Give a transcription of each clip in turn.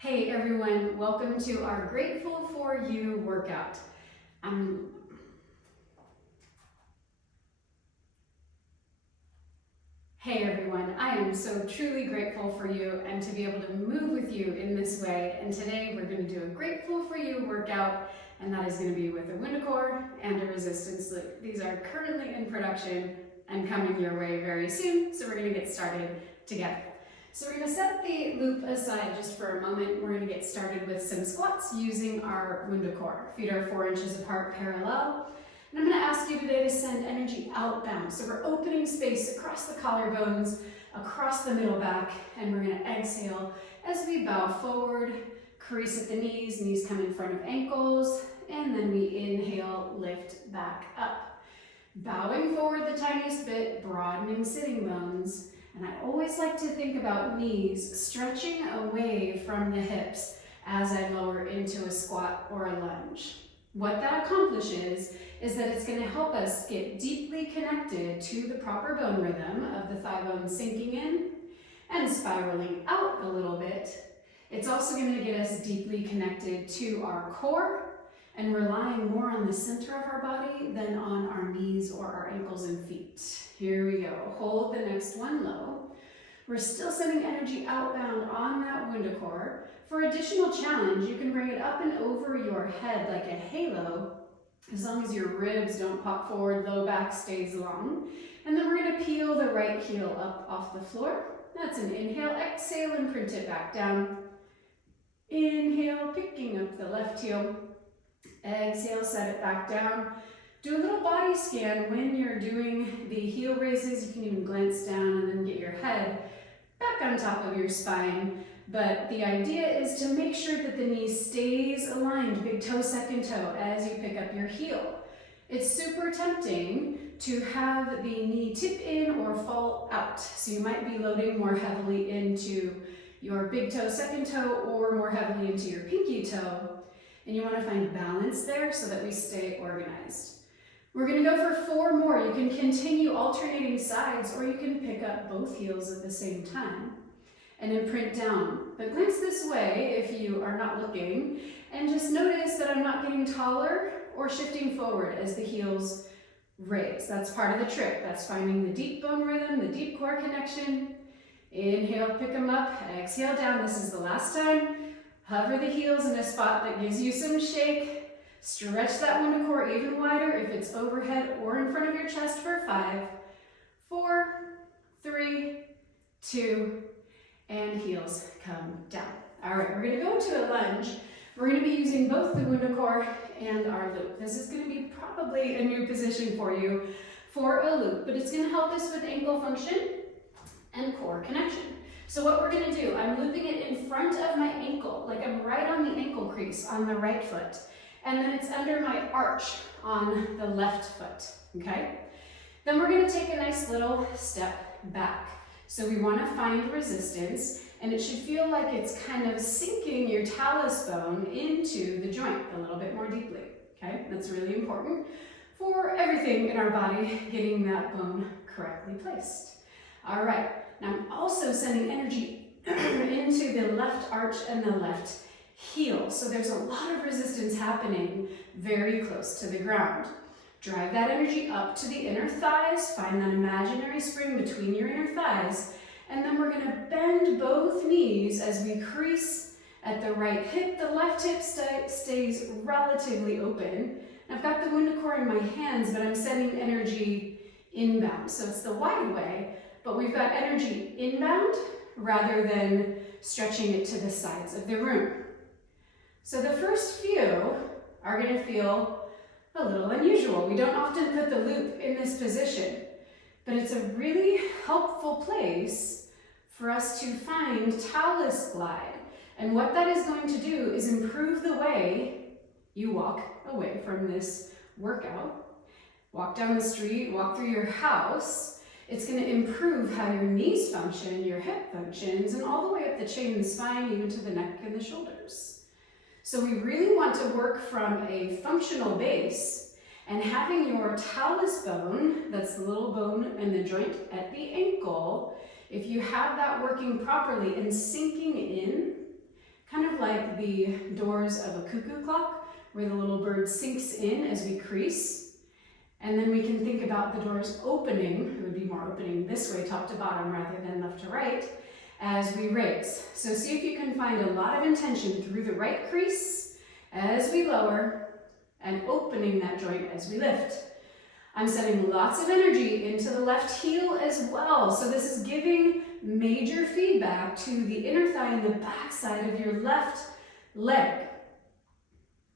Hey everyone, welcome to our Grateful for You workout. Hey everyone, I am so truly grateful for you and to be able to move with you in this way. And today we're going to do a Grateful for You workout, and that is going to be with a WundaCore and a resistance loop. These are currently in production and coming your way very soon, so we're going to get started together. So we're going to set the loop aside just for a moment. We're going to get started with some squats using our WundaCore. Feet are 4 inches apart, parallel. And I'm going to ask you today to send energy outbound. So we're opening space across the collarbones, across the middle back, and we're going to exhale as we bow forward, crease at the knees, knees come in front of ankles, and then we inhale, lift back up. Bowing forward the tiniest bit, broadening sitting bones. And I always like to think about knees stretching away from the hips as I lower into a squat or a lunge. What that accomplishes is that it's going to help us get deeply connected to the proper bone rhythm of the thigh bone sinking in and spiraling out a little bit. It's also going to get us deeply connected to our core and relying more on the center of our body than on our knees or our ankles and feet. Here we go. Hold the next one low. We're still sending energy outbound on that WundaCore. For additional challenge, you can bring it up and over your head like a halo, as long as your ribs don't pop forward, low back stays long. And then we're going to peel the right heel up off the floor. That's an inhale, exhale, and print it back down. Inhale, picking up the left heel. Exhale, set it back down. Do a little body scan when you're doing the heel raises. You can even glance down and then get your head back on top of your spine. But the idea is to make sure that the knee stays aligned, big toe, second toe, as you pick up your heel. It's super tempting to have the knee tip in or fall out. So you might be loading more heavily into your big toe, second toe, or more heavily into your pinky toe. And you want to find balance there so that we stay organized. We're going to go for 4 more. You can continue alternating sides, or you can pick up both heels at the same time and then print down. But glance this way if you are not looking, and just notice that I'm not getting taller or shifting forward as the heels raise. That's part of the trick. That's finding the deep bone rhythm, the deep core connection. Inhale, pick them up. Exhale down. This is the last time. Hover the heels in a spot that gives you some shake. Stretch that WundaCore even wider if it's overhead or in front of your chest for 5, 4, 3, 2, and heels come down. All right, we're going to go into a lunge. We're going to be using both the WundaCore and our loop. This is going to be probably a new position for you for a loop, but it's going to help us with ankle function and core connection. So what we're going to do, I'm looping it in front of my ankle, like I'm right on the ankle crease on the right foot. And then it's under my arch on the left foot, okay? Then we're going to take a nice little step back. So we want to find resistance, and it should feel like it's kind of sinking your talus bone into the joint a little bit more deeply, okay? That's really important for everything in our body, getting that bone correctly placed. All right. Now I'm also sending energy into the left arch and the left heel. So there's a lot of resistance happening very close to the ground. Drive that energy up to the inner thighs. Find that imaginary spring between your inner thighs. And then we're going to bend both knees as we crease at the right hip. The left hip stays relatively open. I've got the WundaCore in my hands, but I'm sending energy inbound. So it's the wide way. But we've got energy inbound rather than stretching it to the sides of the room. So the first few are going to feel a little unusual. We don't often put the loop in this position, but it's a really helpful place for us to find talus glide. And what that is going to do is improve the way you walk away from this workout. Walk down the street, walk through your house. It's going to improve how your knees function, your hip functions, and all the way up the chain, the spine, even to the neck and the shoulders. So we really want to work from a functional base, and having your talus bone, that's the little bone in the joint at the ankle, if you have that working properly and sinking in, kind of the doors of a cuckoo clock, where the little bird sinks in as we crease. And then we can think about the doors opening. It would be more opening this way, top to bottom, rather than left to right, as we raise. So see if you can find a lot of intention through the right crease as we lower, and opening that joint as we lift. I'm sending lots of energy into the left heel as well. So this is giving major feedback to the inner thigh and the back side of your left leg.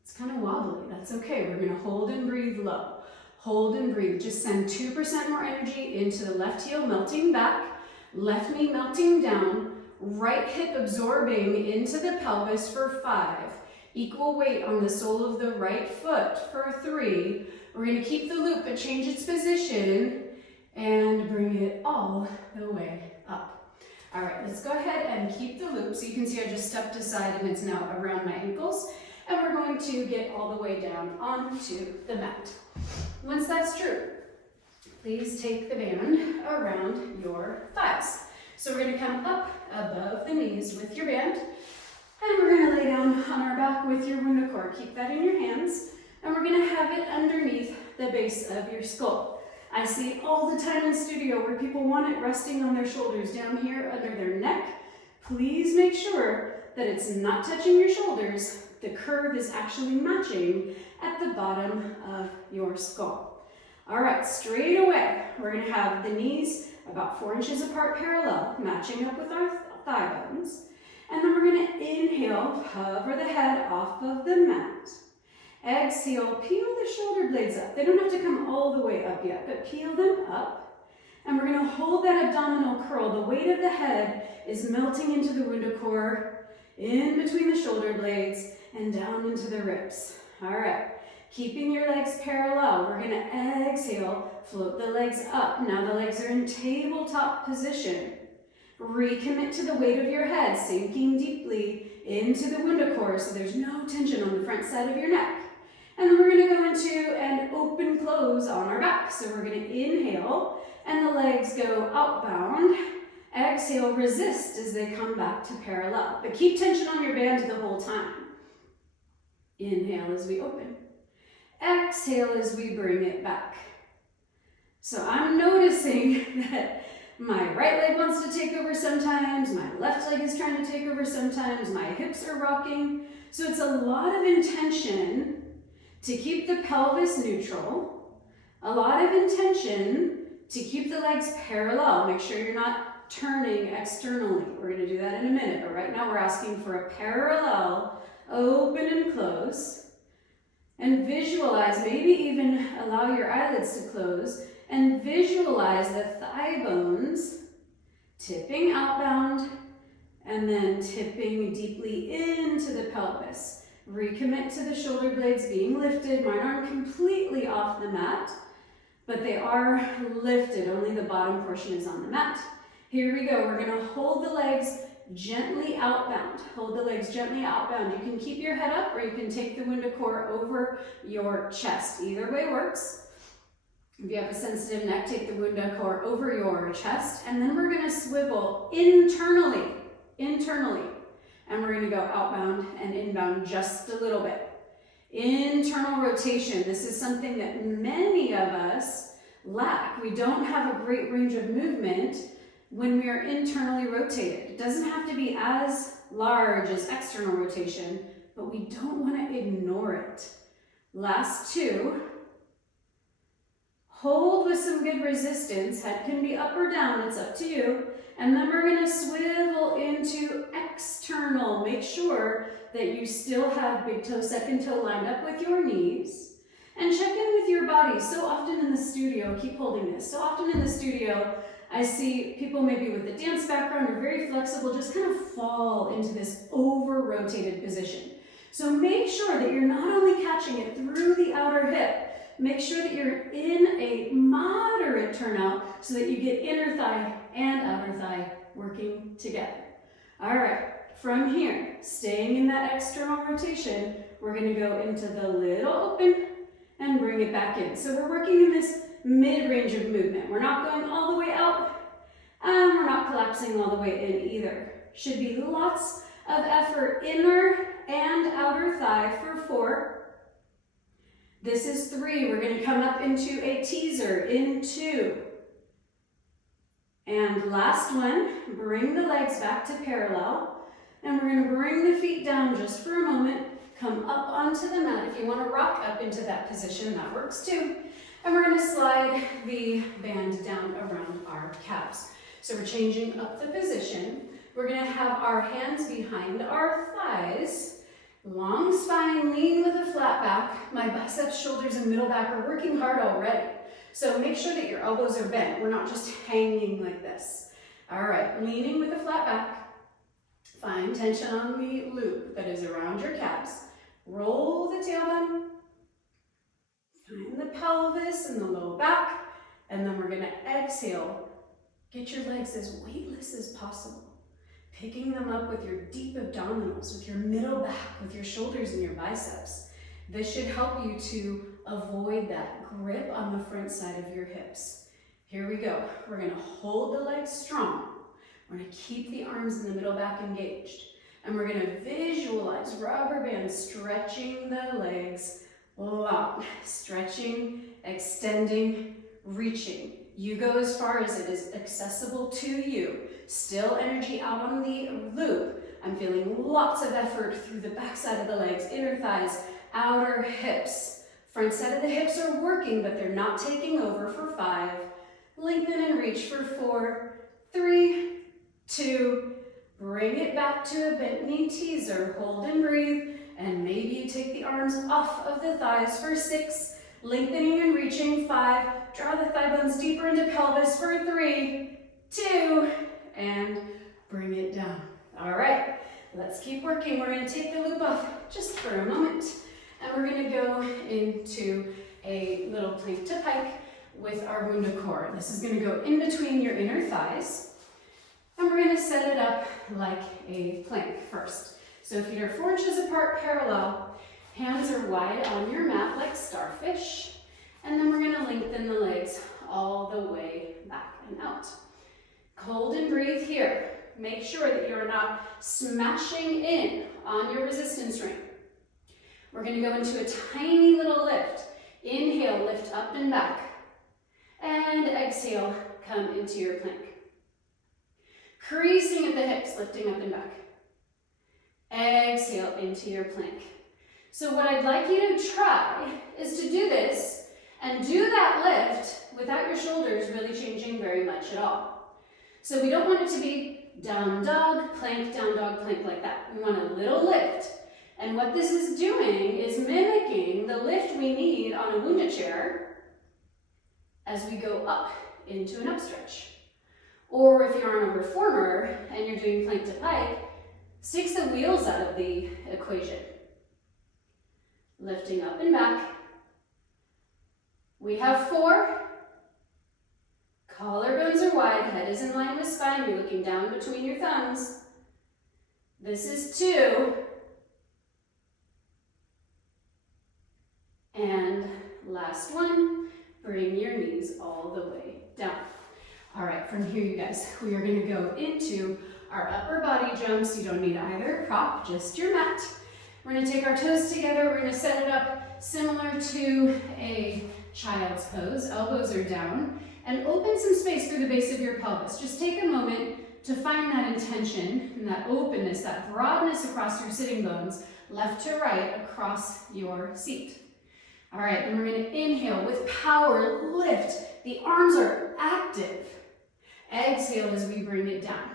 It's kind of wobbly, that's okay. We're gonna hold and breathe low. Hold and breathe. Just send 2% more energy into the left heel, melting back, left knee melting down, right hip absorbing into the pelvis for 5. Equal weight on the sole of the right foot for 3. We're going to keep the loop but change its position and bring it all the way up. All right, let's go ahead and keep the loop. So you can see I just stepped aside and it's now around my ankles. And we're going to get all the way down onto the mat. Once that's true, please take the band around your thighs. So we're going to come up above the knees with your band. And we're going to lay down on our back with your WundaCore. Keep that in your hands. And we're going to have it underneath the base of your skull. I see all the time in studio where people want it resting on their shoulders down here under their neck. Please make sure that it's not touching your shoulders. The curve is actually matching at the bottom of your skull. All right, straight away, we're going to have the knees about 4 inches apart parallel, matching up with our thigh bones. And then we're going to inhale, hover the head off of the mat. Exhale, peel the shoulder blades up. They don't have to come all the way up yet, but peel them up. And we're going to hold that abdominal curl. The weight of the head is melting into the WundaCore, in between the shoulder blades, and down into the ribs. All right, keeping your legs parallel. We're going to exhale, float the legs up. Now the legs are in tabletop position. Recommit to the weight of your head, sinking deeply into the WundaCore so there's no tension on the front side of your neck. And then we're going to go into an open close on our back. So we're going to inhale and the legs go outbound. Exhale, resist as they come back to parallel. But keep tension on your band the whole time. Inhale as we open. Exhale as we bring it back. So I'm noticing that my right leg wants to take over sometimes, my left leg is trying to take over sometimes, my hips are rocking. So it's a lot of intention to keep the pelvis neutral, a lot of intention to keep the legs parallel. Make sure you're not turning externally. We're going to do that in a minute, but right now we're asking for a parallel, open and close, and visualize, maybe even allow your eyelids to close, and visualize the thigh bones tipping outbound and then tipping deeply into the pelvis. Recommit to the shoulder blades being lifted. Mine aren't completely off the mat, but they are lifted. Only the bottom portion is on the mat. Here we go. We're going to hold the legs gently outbound. Hold the legs gently outbound. You can keep your head up or you can take the WundaCore over your chest. Either way works. If you have a sensitive neck, take the WundaCore over your chest, and then we're going to swivel internally, and we're going to go outbound and inbound just a little bit. Internal rotation. This is something that many of us lack. We don't have a great range of movement when we are internally rotated. It doesn't have to be as large as external rotation, but we don't want to ignore it. Last 2. Hold with some good resistance. Head can be up or down, it's up to you. And then we're going to swivel into external. Make sure that you still have big toe, second toe lined up with your knees. And check in with your body. So often in the studio, keep holding this. So often in the studio, I see people maybe with a dance background or very flexible just kind of fall into this over-rotated position. So make sure that you're not only catching it through the outer hip, make sure that you're in a moderate turnout so that you get inner thigh and outer thigh working together. All right, from here, staying in that external rotation, we're going to go into the little open and bring it back in. So we're working in this mid-range of movement. We're not going all the way out, and we're not collapsing all the way in either. Should be lots of effort, inner and outer thigh for 4. This is 3. We're going to come up into a teaser in 2. And last one, bring the legs back to parallel. And we're going to bring the feet down just for a moment. Come up onto the mat. If you want to rock up into that position, that works too. And we're going to slide the band down around our calves. So we're changing up the position. We're going to have our hands behind our thighs. Long spine, lean with a flat back. My biceps, shoulders, and middle back are working hard already. So make sure that your elbows are bent. We're not just hanging like this. All right, leaning with a flat back. Find tension on the loop that is around your calves. Roll the tailbone. Find the pelvis and the low back. And then we're going to exhale. Get your legs as weightless as possible. Picking them up with your deep abdominals, with your middle back, with your shoulders and your biceps. This should help you to avoid that grip on the front side of your hips. Here we go. We're going to hold the legs strong. We're going to keep the arms and the middle back engaged. And we're going to visualize rubber bands stretching the legs long. Stretching, extending, reaching. You go as far as it is accessible to you. Still energy out on the loop. I'm feeling lots of effort through the back side of the legs, inner thighs, outer hips. Front side of the hips are working, but they're not taking over for 5. Lengthen and reach for 4, 3, 2. Bring it back to a bent knee teaser. Hold and breathe. And maybe you take the arms off of the thighs for 6. Lengthening and reaching, 5. Draw the thigh bones deeper into pelvis for 3, 2, and bring it down. All right, let's keep working. We're going to take the loop off just for a moment. And we're going to go into a little plank to pike with our WundaCore. This is going to go in between your inner thighs. And we're going to set it up like a plank first. So feet are 4 inches apart, parallel. Hands are wide on your mat like starfish. And then we're going to lengthen the legs all the way back and out. Hold and breathe here. Make sure that you're not smashing in on your resistance ring. We're going to go into a tiny little lift. Inhale, lift up and back. And exhale, come into your plank. Creasing at the hips, lifting up and back. Exhale into your plank. So what I'd like you to try is to do this and do that lift without your shoulders really changing very much at all. So we don't want it to be down dog, plank, down dog, plank like that. We want a little lift. And what this is doing is mimicking the lift we need on a Wunda chair as we go up into an upstretch. Or if you're on a reformer and you're doing plank to pike, sticks the wheels out of the equation. Lifting up and back. We have 4. Collarbones are wide, head is in line with spine. You're looking down between your thumbs. This is 2. And last one, bring your knees all the way down. All right, from here, you guys, we are going to go into our upper body jumps. You don't need either prop, just your mat. We're going to take our toes together. We're going to set it up similar to a child's pose. Elbows are down. And open some space through the base of your pelvis. Just take a moment to find that intention and that openness, that broadness across your sitting bones, left to right across your seat. All right, then we're going to inhale with power, lift. The arms are active. Exhale as we bring it down.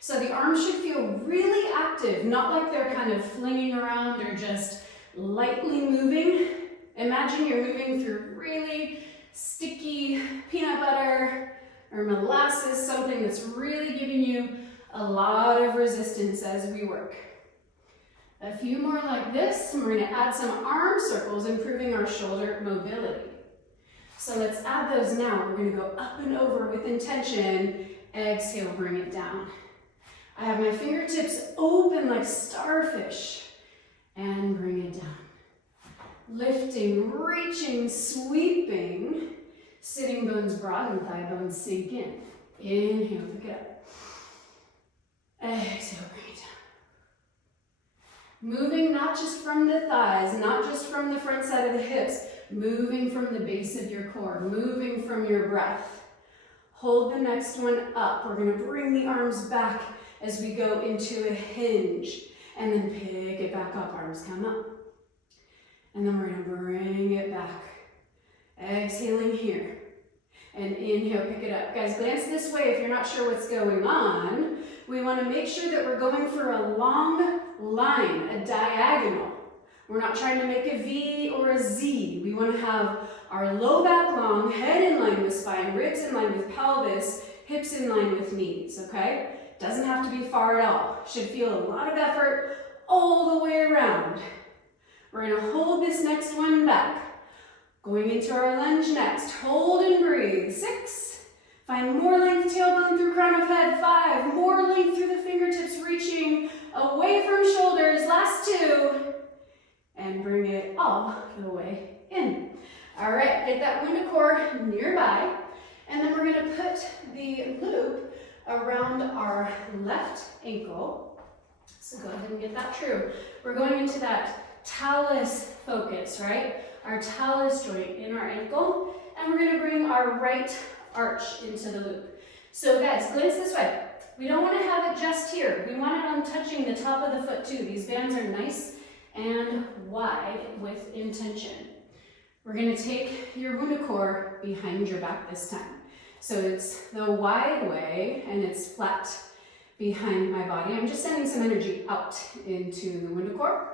So the arms should feel really active, not like they're kind of flinging around or just lightly moving. Imagine you're moving through really sticky peanut butter or molasses, something that's really giving you a lot of resistance as we work. A few more like this, and we're going to add some arm circles, improving our shoulder mobility. So let's add those now. We're going to go up and over with intention. Exhale, bring it down. I have my fingertips open like starfish, and bring it down. Lifting, reaching, sweeping. Sitting bones broaden, thigh bones sink in. Inhale, pick it up. Exhale, bring it Moving not just from the thighs, not just from the front side of the hips, moving from the base of your core, moving from your breath. Hold the next one up. We're going to bring the arms back as we go into a hinge. And then pick it back up. Arms come up. And then we're going to bring it back. Exhaling here. And inhale, pick it up. Guys, glance this way if you're not sure what's going on. We want to make sure that we're going for a long line, a diagonal. We're not trying to make a V or a Z. We want to have our low back long, head in line with spine, ribs in line with pelvis, hips in line with knees, okay? Doesn't have to be far at all. Should feel a lot of effort all the way around. We're going to hold this next one back. Going into our lunge next. Hold and breathe. 6. Find more length, tailbone through crown of head. 5. More length through the fingertips, reaching away from shoulders. Last 2. And bring it all the way in. All right, get that WundaCore nearby. And then we're going to put the loop around our left ankle. So go ahead and get that true. We're going into that talus focus, right? Our talus joint in our ankle. And we're going to bring our right arch into the loop. So guys, glance this way. We don't want to have it just here. We want it on touching the top of the foot too. These bands are nice and wide with intention. We're going to take your WundaCore behind your back this time. So it's the wide way and it's flat behind my body. I'm just sending some energy out into the WundaCore.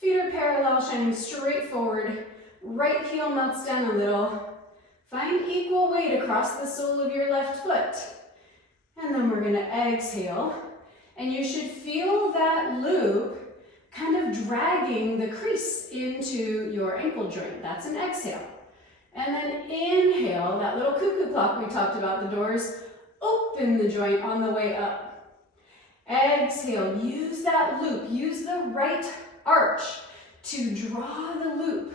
Feet are parallel, shining straight forward. Right heel melts down a little. Find equal weight across the sole of your left foot. And then we're going to exhale. And you should feel that loop kind of dragging the crease into your ankle joint. That's an exhale. And then inhale, that little cuckoo clock we talked about, the doors, open the joint on the way up. Exhale, use that loop, use the right arch to draw the loop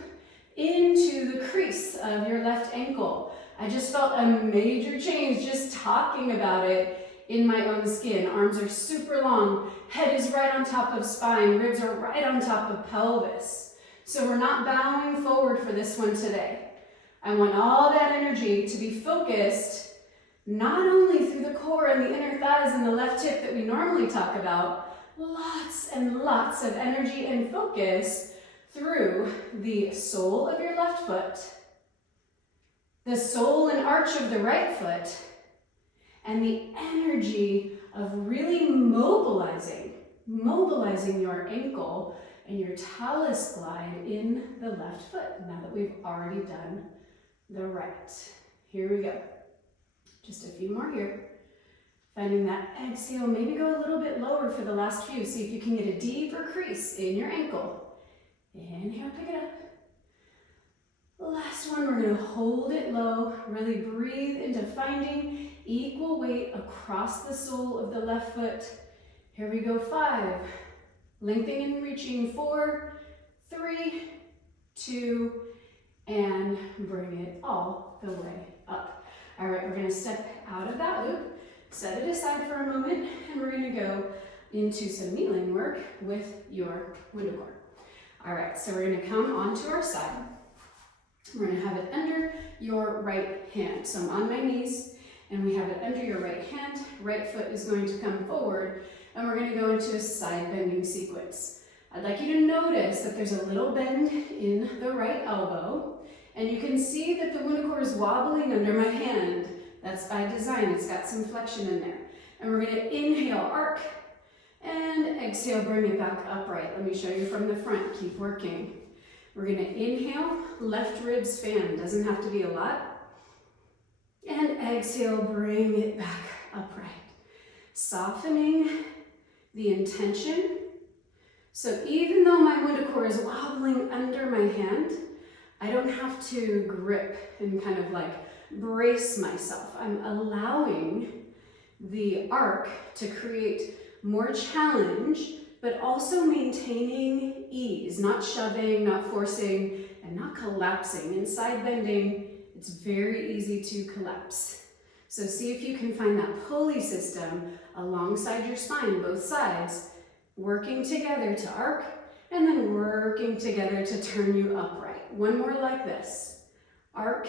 into the crease of your left ankle. I just felt a major change just talking about it in my own skin. Arms are super long, head is right on top of spine, ribs are right on top of pelvis. So we're not bowing forward for this one today. I want all that energy to be focused not only through the core and the inner thighs and the left hip that we normally talk about, lots and lots of energy and focus through the sole of your left foot, the sole and arch of the right foot, and the energy of really mobilizing your ankle and your talus glide in the left foot, now that we've already done the right. Here we go. Just a few more here. Finding that exhale, maybe go a little bit lower for the last few. See if you can get a deeper crease in your ankle. Inhale, pick it up. Last one, we're going to hold it low. Really breathe into finding equal weight across the sole of the left foot. Here we go, 5. Lengthening and reaching, 4, 3, 2, and bring it all the way up. All right, we're going to step out of that loop, set it aside for a moment, and we're going to go into some kneeling work with your WundaCore. All right, so we're going to come onto our side. We're going to have it under your right hand. So I'm on my knees, and we have it under your right hand. Right foot is going to come forward, and we're going to go into a side bending sequence. I'd like you to notice that there's a little bend in the right elbow, and you can see that the WundaCore is wobbling under my hand. That's by design. It's got some flexion in there. And we're going to inhale, arc, and exhale, bring it back upright. Let me show you from the front. Keep working. We're going to inhale, left ribs fan. Doesn't have to be a lot. And exhale, bring it back upright. Softening the intention. So even though my WundaCore is wobbling under my hand, I don't have to grip and kind of like brace myself. I'm allowing the arc to create more challenge, but also maintaining ease, not shoving, not forcing, and not collapsing. In side bending, it's very easy to collapse. So see if you can find that pulley system alongside your spine, both sides, working together to arc and then working together to turn you upright. One more like this. Arc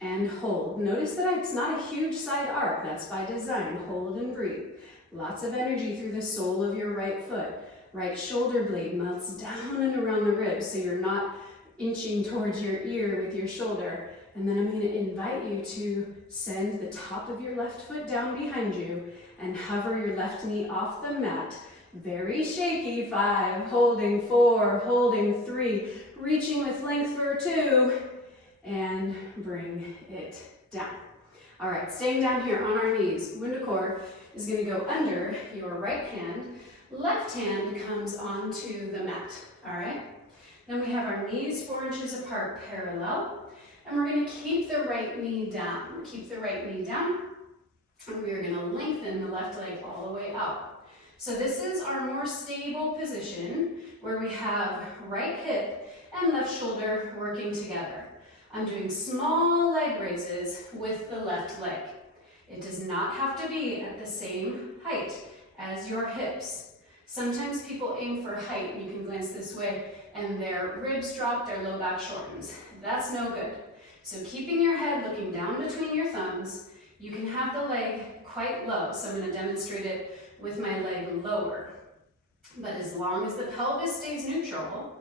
and hold. Notice that it's not a huge side arc. That's by design. Hold and breathe. Lots of energy through the sole of your right foot. Right shoulder blade melts down and around the ribs so you're not inching towards your ear with your shoulder. And then I'm going to invite you to send the top of your left foot down behind you and hover your left knee off the mat. Very shaky. 5, holding 4, holding 3, reaching with length for 2, and bring it down. All right, staying down here on our knees. WundaCore is going to go under your right hand. Left hand comes onto the mat. All right. Then we have our knees 4 inches apart, parallel. And we're going to keep the right knee down. Keep the right knee down. And we are going to lengthen the left leg all the way out. So this is our more stable position where we have right hip and left shoulder working together. I'm doing small leg raises with the left leg. It does not have to be at the same height as your hips. Sometimes people aim for height, you can glance this way, and their ribs drop, their low back shortens. That's no good. So keeping your head looking down between your thumbs, you can have the leg quite low. So I'm going to demonstrate it with my leg lower. But as long as the pelvis stays neutral,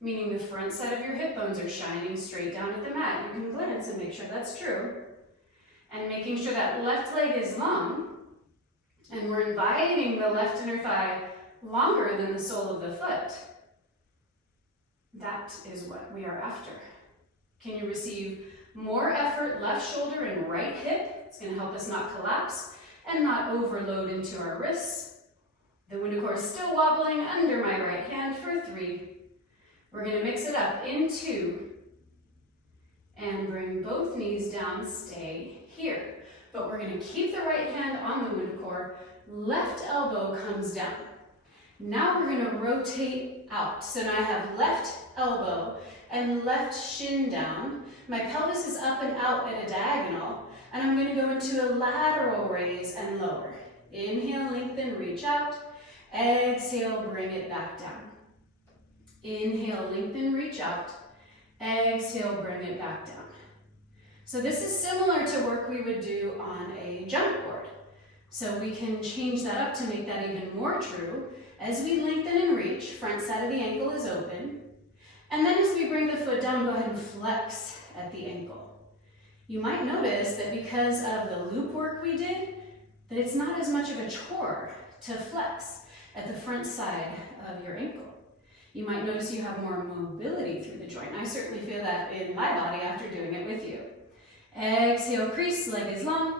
meaning the front side of your hip bones are shining straight down at the mat, you can glance and make sure that's true. And making sure that left leg is long, and we're inviting the left inner thigh longer than the sole of the foot. That is what we are after. Can you receive more effort, left shoulder and right hip? It's going to help us not collapse and not overload into our wrists. The WundaCore is still wobbling under my right hand for 3. We're going to mix it up in 2 and bring both knees down, stay here. But we're going to keep the right hand on the WundaCore, left elbow comes down. Now we're going to rotate out. So now I have left elbow and left shin down. My pelvis is up and out at a diagonal, and I'm going to go into a lateral raise and lower. Inhale, lengthen, reach out. Exhale, bring it back down. Inhale, lengthen, reach out. Exhale, bring it back down. So this is similar to work we would do on a jump board. So we can change that up to make that even more true. As we lengthen and reach, front side of the ankle is open. And then as we bring the foot down, go ahead and flex at the ankle. You might notice that because of the loop work we did, that it's not as much of a chore to flex at the front side of your ankle. You might notice you have more mobility through the joint. I certainly feel that in my body after doing it with you. Exhale, crease, leg is long.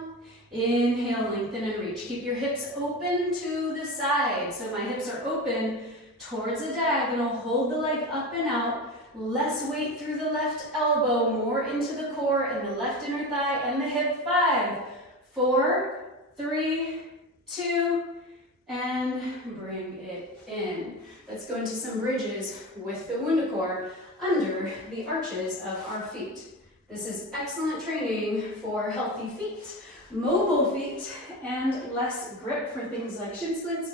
Inhale, lengthen and reach. Keep your hips open to the side. So my hips are open towards a diagonal. Hold the leg up and out. Less weight through the left elbow, more into the core and the left inner thigh and the hip. 5, 4, 3, 2, and bring it in. Let's go into some bridges with the WundaCore under the arches of our feet. This is excellent training for healthy feet, mobile feet, and less grip for things like shin splints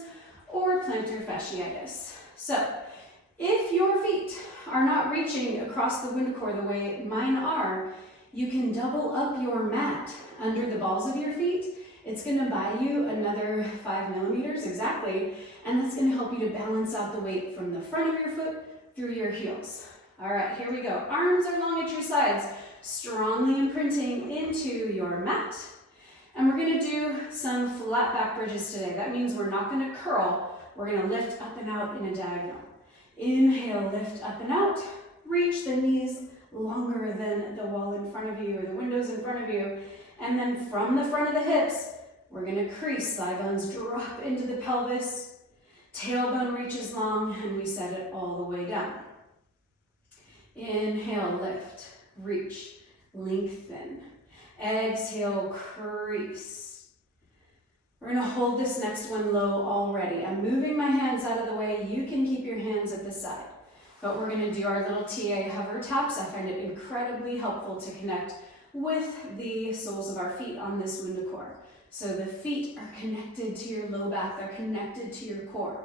or plantar fasciitis. So, if your feet are not reaching across the WundaCore the way mine are, you can double up your mat under the balls of your feet. It's going to buy you another 5 millimeters exactly, and that's going to help you to balance out the weight from the front of your foot through your heels. All right, here we go. Arms are long at your sides, strongly imprinting into your mat. And we're going to do some flat back bridges today. That means we're not going to curl. We're going to lift up and out in a diagonal. Inhale, lift up and out. Reach the knees longer than the wall in front of you or the windows in front of you. And then from the front of the hips, we're going to crease. Thigh bones drop into the pelvis. Tailbone reaches long, and we set it all the way down. Inhale, lift, reach, lengthen. Exhale, crease. We're going to hold this next one low already. I'm moving my hands out of the way. You can keep your hands at the side. But we're going to do our little TA hover taps. I find it incredibly helpful to connect with the soles of our feet on this WundaCore. So the feet are connected to your low back. They're connected to your core.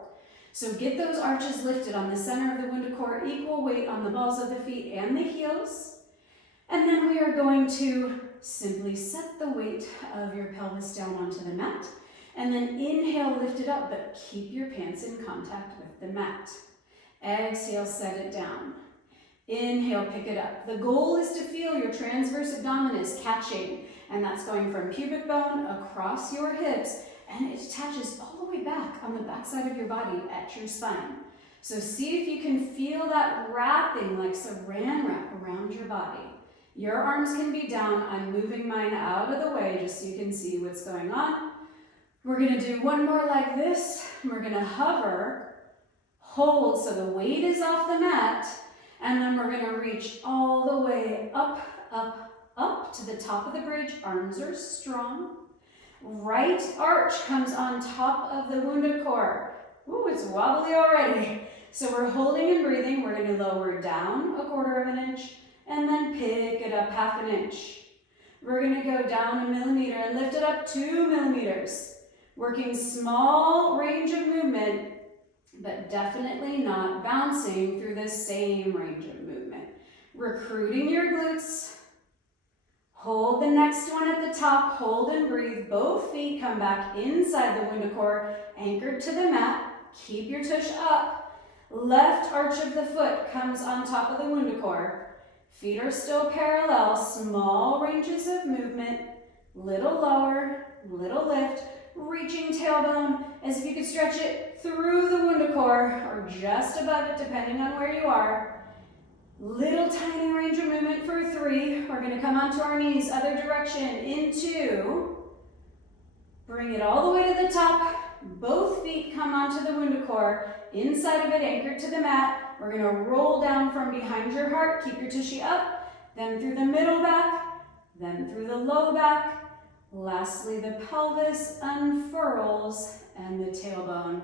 So get those arches lifted on the center of the WundaCore, equal weight on the balls of the feet and the heels. And then we are going to simply set the weight of your pelvis down onto the mat. And then inhale, lift it up, but keep your pants in contact with the mat. Exhale, set it down. Inhale, pick it up. The goal is to feel your transverse abdominis catching, and that's going from pubic bone across your hips, and it attaches all the way back on the back side of your body at your spine. So see if you can feel that wrapping like saran wrap around your body. Your arms can be down. I'm moving mine out of the way just so you can see what's going on. We're going to do one more like this. We're going to hover, hold so the weight is off the mat, and then we're going to reach all the way up, up, up to the top of the bridge. Arms are strong. Right arch comes on top of the WundaCore. Ooh, it's wobbly already. So we're holding and breathing. We're going to lower down 1/4 inch and then pick it up 1/2 inch. We're going to go down 1 millimeter and lift it up 2 millimeters. Working small range of movement, but definitely not bouncing through the same range of movement. Recruiting your glutes. Hold the next one at the top, hold and breathe. Both feet come back inside the WundaCore, anchored to the mat. Keep your tush up. Left arch of the foot comes on top of the WundaCore. Feet are still parallel, small ranges of movement. Little lower, little lift. Reaching tailbone as if you could stretch it through the WundaCore or just above it, depending on where you are. Little tiny range of movement for 3. We're going to come onto our knees, other direction, in 2. Bring it all the way to the top. Both feet come onto the WundaCore, inside of it, anchored to the mat. We're going to roll down from behind your heart. Keep your tushy up, then through the middle back, then through the low back. Lastly, the pelvis unfurls and the tailbone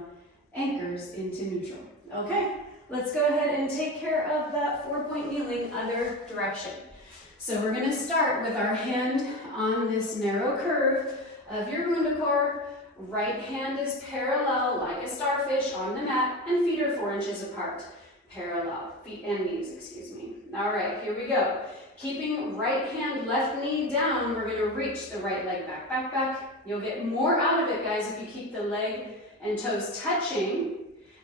anchors into neutral. Okay, let's go ahead and take care of that 4-point kneeling, other direction. So we're going to start with our hand on this narrow curve of your WundaCore. Right hand is parallel like a starfish on the mat, and feet are 4 inches apart. Parallel, feet and knees, excuse me. All right, here we go. Keeping right hand, left knee down, we're going to reach the right leg back, back, back. You'll get more out of it, guys, if you keep the leg and toes touching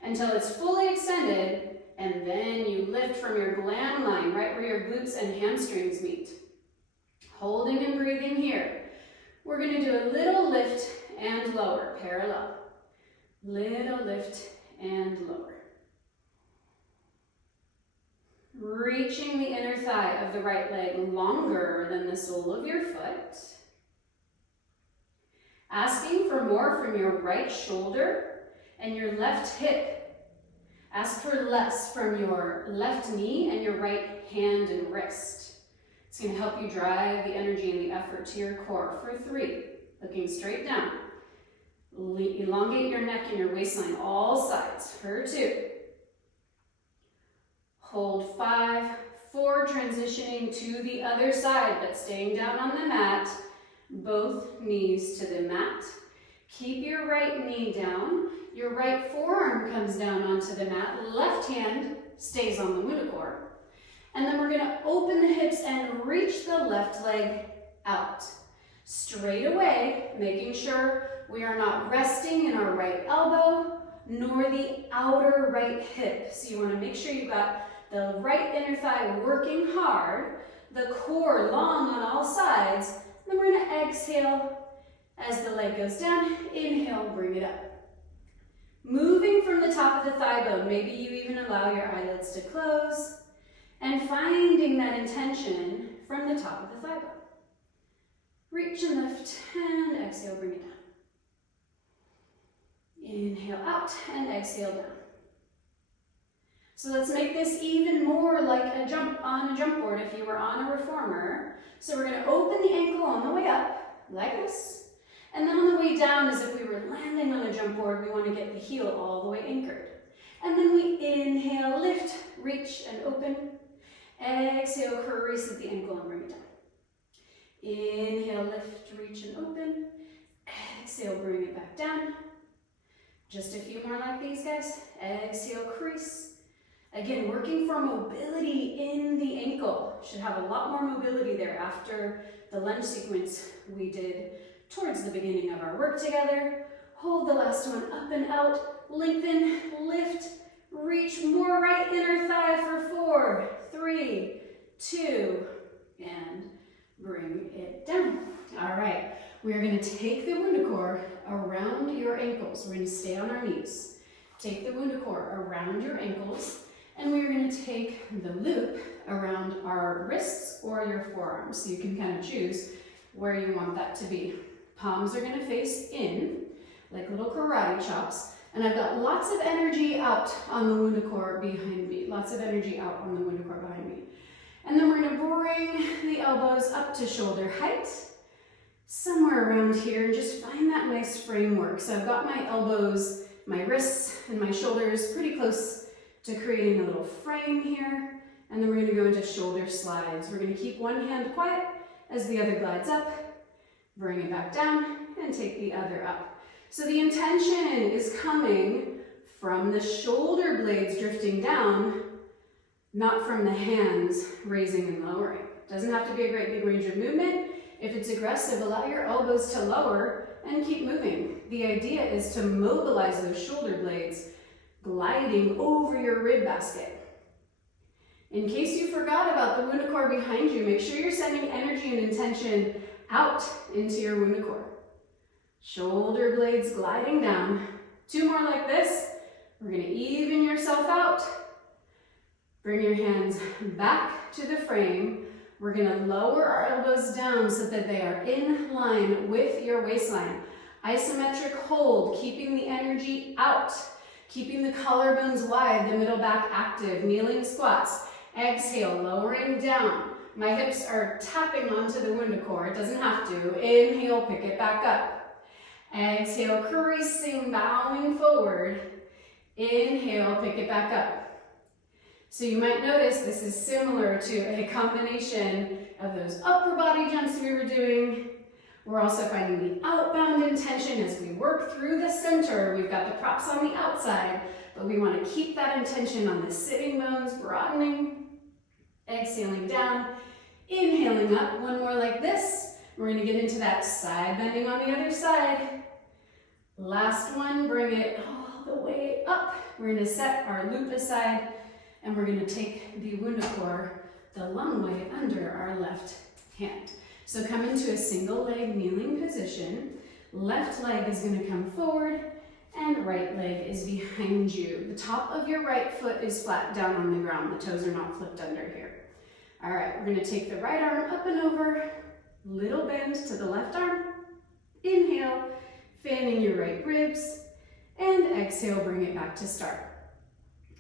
until it's fully extended, and then you lift from your gland line, right where your glutes and hamstrings meet. Holding and breathing here. We're going to do a little lift and lower, parallel. Little lift and lower. Reaching the inner thigh of the right leg longer than the sole of your foot. Asking for more from your right shoulder and your left hip. Ask for less from your left knee and your right hand and wrist. It's going to help you drive the energy and the effort to your core for 3. Looking straight down. Elongate your neck and your waistline, all sides, for 2. Hold 5, 4, transitioning to the other side, but staying down on the mat. Both knees to the mat. Keep your right knee down. Your right forearm comes down onto the mat. Left hand stays on the WundaCore. And then we're going to open the hips and reach the left leg out. Straight away, making sure we are not resting in our right elbow, nor the outer right hip. So you want to make sure you've got the right inner thigh working hard, the core long on all sides. Then we're going to exhale as the leg goes down. Inhale, bring it up. Moving from the top of the thigh bone, maybe you even allow your eyelids to close, and finding that intention from the top of the thigh bone. Reach and lift, and exhale, bring it down. Inhale out, and exhale down. So let's make this even more like a jump on a jump board if you were on a reformer. So we're going to open the ankle on the way up, like this. And then on the way down, as if we were landing on a jump board, we want to get the heel all the way anchored. And then we inhale, lift, reach, and open. Exhale, caress at the ankle and bring it down. Inhale, lift, reach, and open. Exhale, bring it back down. Just a few more like these, guys. Exhale, crease. Again, working for mobility in the ankle. Should have a lot more mobility there after the lunge sequence we did towards the beginning of our work together. Hold the last one up and out. Lengthen, lift, reach more right inner thigh for 4, 3, 2, and bring it down. All right, we are going to take the WundaCore around your ankles. We're going to stay on our knees. Take the WundaCore around your ankles, and we're going to take the loop around our wrists or your forearms. So you can kind of choose where you want that to be. Palms are going to face in, like little karate chops. And I've got lots of energy out on the WundaCore behind me. Lots of energy out on the WundaCore behind me. And then we're going to bring the elbows up to shoulder height, somewhere around here, and just find that nice framework. So I've got my elbows, my wrists, and my shoulders pretty close to creating a little frame here. And then we're going to go into shoulder slides. We're going to keep one hand quiet as the other glides up, bring it back down, and take the other up. So the intention is coming from the shoulder blades drifting down, not from the hands raising and lowering. Doesn't have to be a great big range of movement. If it's aggressive, allow your elbows to lower and keep moving. The idea is to mobilize those shoulder blades gliding over your rib basket. In case you forgot about the WundaCore behind you, make sure you're sending energy and intention out into your WundaCore. Shoulder blades gliding down. 2 more like this. We're going to even yourself out. Bring your hands back to the frame. We're going to lower our elbows down so that they are in line with your waistline. Isometric hold, keeping the energy out, keeping the collarbones wide, the middle back active, kneeling squats. Exhale, lowering down. My hips are tapping onto the WundaCore. It doesn't have to. Inhale, pick it back up. Exhale, creasing, bowing forward. Inhale, pick it back up. So you might notice this is similar to a combination of those upper body jumps we were doing. We're also finding the outbound intention as we work through the center. We've got the props on the outside, but we want to keep that intention on the sitting bones, broadening. Exhaling down, inhaling up. 1 more like this. We're going to get into that side bending on the other side. Last one, bring it all the way up. We're going to set our loop aside, and we're going to take the WundaCore the long way under our left hand. So come into a single leg kneeling position. Left leg is going to come forward, and right leg is behind you. The top of your right foot is flat down on the ground. The toes are not flipped under here. All right, we're going to take the right arm up and over, little bend to the left arm. Inhale, fanning your right ribs, and exhale, bring it back to start.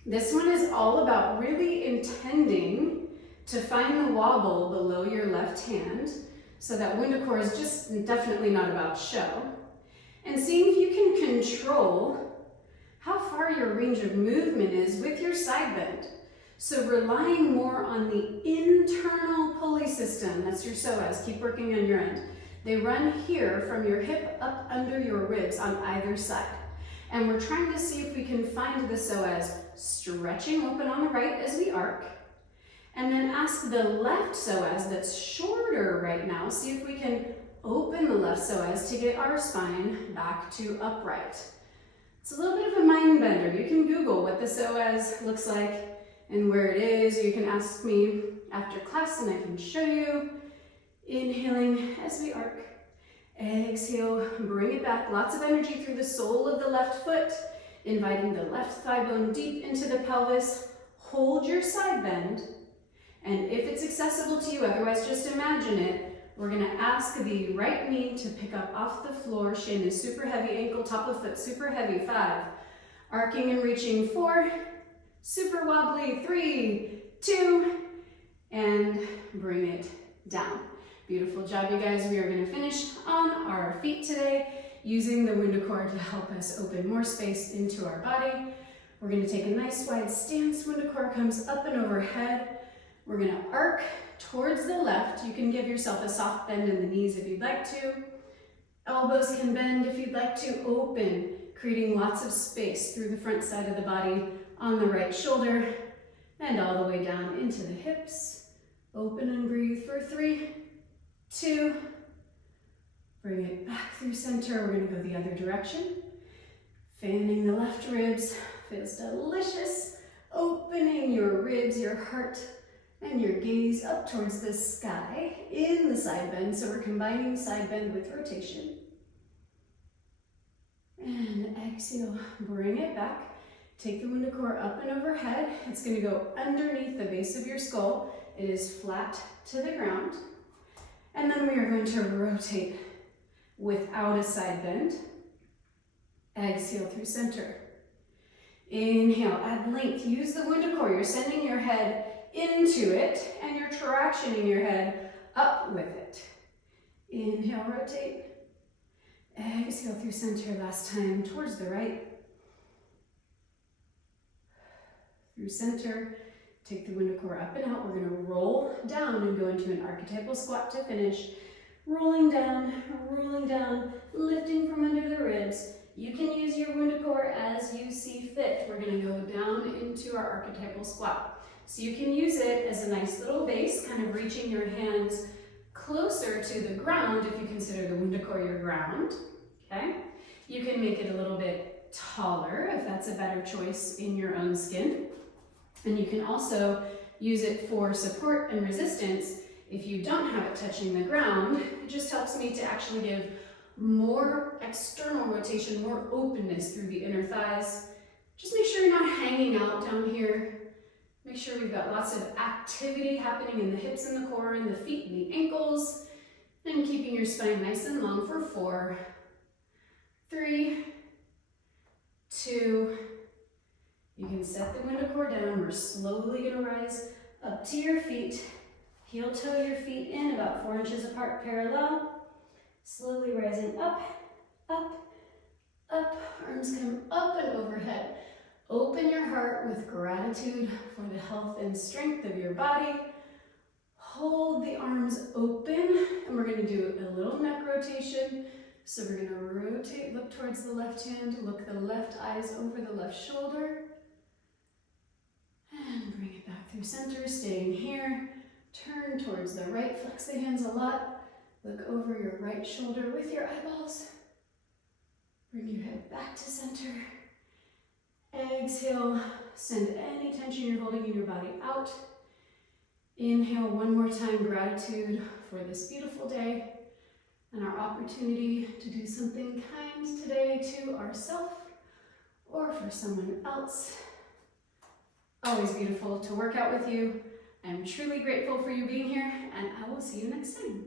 This one is all about really intending to find the wobble below your left hand, so that WundaCore is just definitely not about show. And seeing if you can control how far your range of movement is with your side bend. So relying more on the internal pulley system, that's your psoas, keep working on your end. They run here from your hip up under your ribs on either side. And we're trying to see if we can find the psoas stretching open on the right as we arc. And then ask the left psoas that's shorter right now, see if we can open the left psoas to get our spine back to upright. It's a little bit of a mind bender. You can Google what the psoas looks like and where it is. You can ask me after class and I can show you. Inhaling as we arc. Exhale, bring it back. Lots of energy through the sole of the left foot, inviting the left thigh bone deep into the pelvis. Hold your side bend. And if it's accessible to you, otherwise just imagine it, we're going to ask the right knee to pick up off the floor. Shin is super heavy, ankle, top of foot super heavy. 5, arcing and reaching. 4, super wobbly. 3, 2, and bring it down. Beautiful job, you guys. We are going to finish on our feet today using the WundaCore to help us open more space into our body. We're going to take a nice wide stance. WundaCore comes up and overhead. We're going to arc towards the left. You can give yourself a soft bend in the knees if you'd like to. Elbows can bend if you'd like to. Open creating lots of space through the front side of the body on the right shoulder and all the way down into the hips. Open and breathe for 3, 2, bring it back through center. We're going to go the other direction. Fanning the left ribs, feels delicious. Opening your ribs, your heart, and your gaze up towards the sky in the side bend. So we're combining side bend with rotation. And exhale, bring it back. Take the WundaCore up and overhead. It's going to go underneath the base of your skull. It is flat to the ground. And then we are going to rotate without a side bend. Exhale through center. Inhale, add length. Use the WundaCore. You're sending your head into it and you're tractioning your head up with it. Inhale, rotate. Exhale through center. Last time towards the right. Through center. Take the WundaCore up and out. We're going to roll down and go into an archetypal squat to finish. Rolling down, lifting from under the ribs. You can use your WundaCore as you see fit. We're going to go down into our archetypal squat. So you can use it as a nice little base, kind of reaching your hands closer to the ground if you consider the WundaCore your ground. Okay? You can make it a little bit taller if that's a better choice in your own skin. And you can also use it for support and resistance. If you don't have it touching the ground, it just helps me to actually give more external rotation, more openness through the inner thighs. Just make sure you're not hanging out down here. Make sure we've got lots of activity happening in the hips and the core and the feet and the ankles. And keeping your spine nice and long for 4, 3, 2, you can set the WundaCore down. We're slowly going to rise up to your feet. Heel toe your feet in about 4 inches apart, parallel. Slowly rising up, up, up. Arms come up and overhead. Open your heart with gratitude for the health and strength of your body. Hold the arms open, and we're going to do a little neck rotation. So we're going to rotate, look towards the left hand, look the left eyes over the left shoulder. And bring it back through center, staying here. Turn towards the right, flex the hands a lot. Look over your right shoulder with your eyeballs. Bring your head back to center. Exhale, send any tension you're holding in your body out. Inhale one more time, gratitude for this beautiful day and our opportunity to do something kind today to ourselves or for someone else. Always beautiful to work out with you. I'm truly grateful for you being here, and I will see you next time.